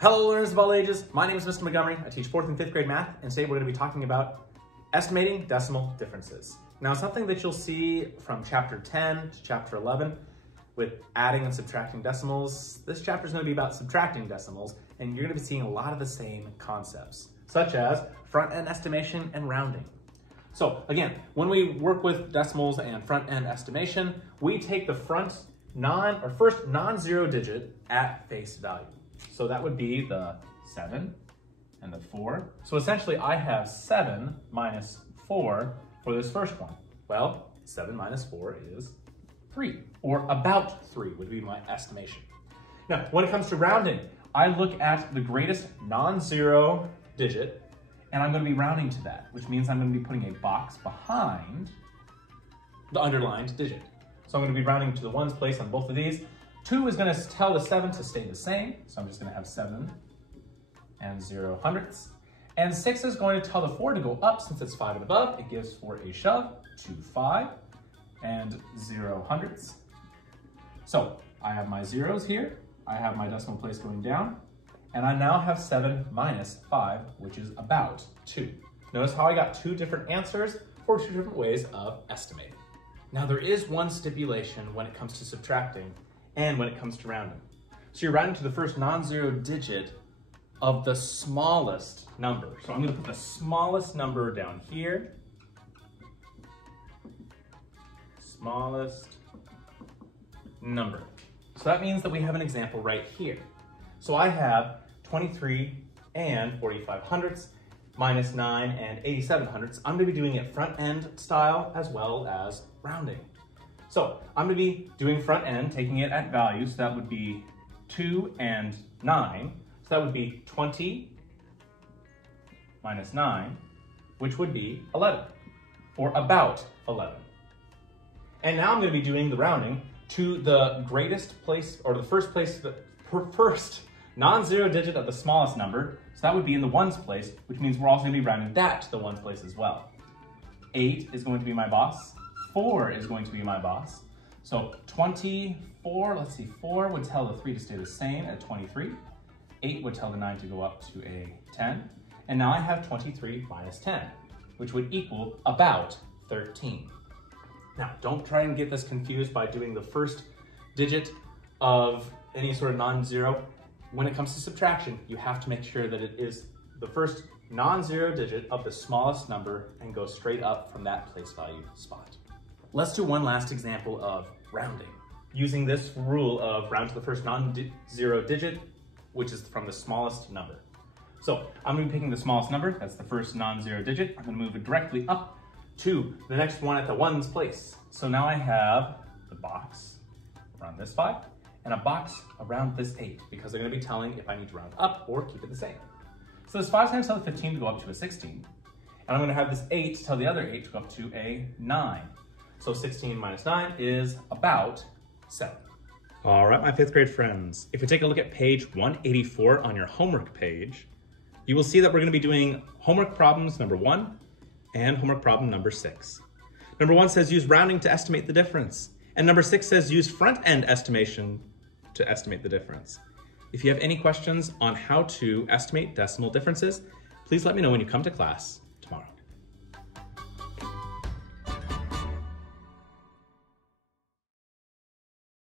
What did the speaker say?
Hello learners of all ages, my name is Mr. Montgomery. I teach 4th and 5th grade math, and today we're going to be talking about estimating decimal differences. Now, something that you'll see from chapter 10 to chapter 11 with adding and subtracting decimals, this chapter is going to be about subtracting decimals, and you're going to be seeing a lot of the same concepts, such as front-end estimation and rounding. So again, when we work with decimals and front-end estimation, we take the first non-zero digit at face value. So that would be the 7 and the 4. So essentially I have 7 minus 4 for this first one. Well, 7 minus 4 is 3, or about 3 would be my estimation. Now, when it comes to rounding, I look at the greatest non-zero digit, and I'm going to be rounding to that, which means I'm going to be putting a box behind the underlined digit. So I'm going to be rounding to the ones place on both of these. 2 is going to tell the 7 to stay the same, so I'm just going to have 7 and 0 hundredths. And 6 is going to tell the 4 to go up since it's 5 and above. It gives 4 a shove to 5 and 0 hundredths. So I have my zeros here, I have my decimal place going down, and I now have 7 minus 5, which is about 2. Notice how I got 2 different answers for 2 different ways of estimating. Now there is one stipulation when it comes to subtracting and when it comes to rounding. So you're rounding to the first non-zero digit of the smallest number. So I'm going to put the smallest number down here. Smallest number. So that means that we have an example right here. So I have 23 and 45 hundredths minus 9 and 87 hundredths. I'm going to be doing it front end style as well as rounding. So I'm going to be doing front end, taking it at value. So that would be 2 and 9. So that would be 20 minus 9, which would be 11, or about 11. And now I'm going to be doing the rounding to the greatest place, or the first place, the first non-zero digit of the smallest number. So that would be in the ones place, which means we're also going to be rounding that to the ones place as well. 8 is going to be my boss. 4 is going to be my boss. So 24, let's see, 4 would tell the 3 to stay the same at 23. 8 would tell the 9 to go up to a 10. And now I have 23 minus 10, which would equal about 13. Now, don't try and get this confused by doing the first digit of any sort of non-zero. When it comes to subtraction, you have to make sure that it is the first non-zero digit of the smallest number and go straight up from that place value spot. Let's do one last example of rounding. Using this rule of round to the first non-zero digit, which is from the smallest number. So I'm going to be picking the smallest number, that's the first non-zero digit. I'm going to move it directly up to the next one at the ones place. So now I have the box around this 5 and a box around this 8, because they're going to be telling if I need to round up or keep it the same. So this 5 times tell the 15 to go up to a 16. And I'm going to have this 8 tell the other 8 to go up to a 9. So 16 minus 9 is about 7. All right, my 5th grade friends. If you take a look at page 184 on your homework page, you will see that we're going to be doing homework problems number 1 and homework problem number 6. Number 1 says use rounding to estimate the difference. And number 6 says use front-end estimation to estimate the difference. If you have any questions on how to estimate decimal differences, please let me know when you come to class.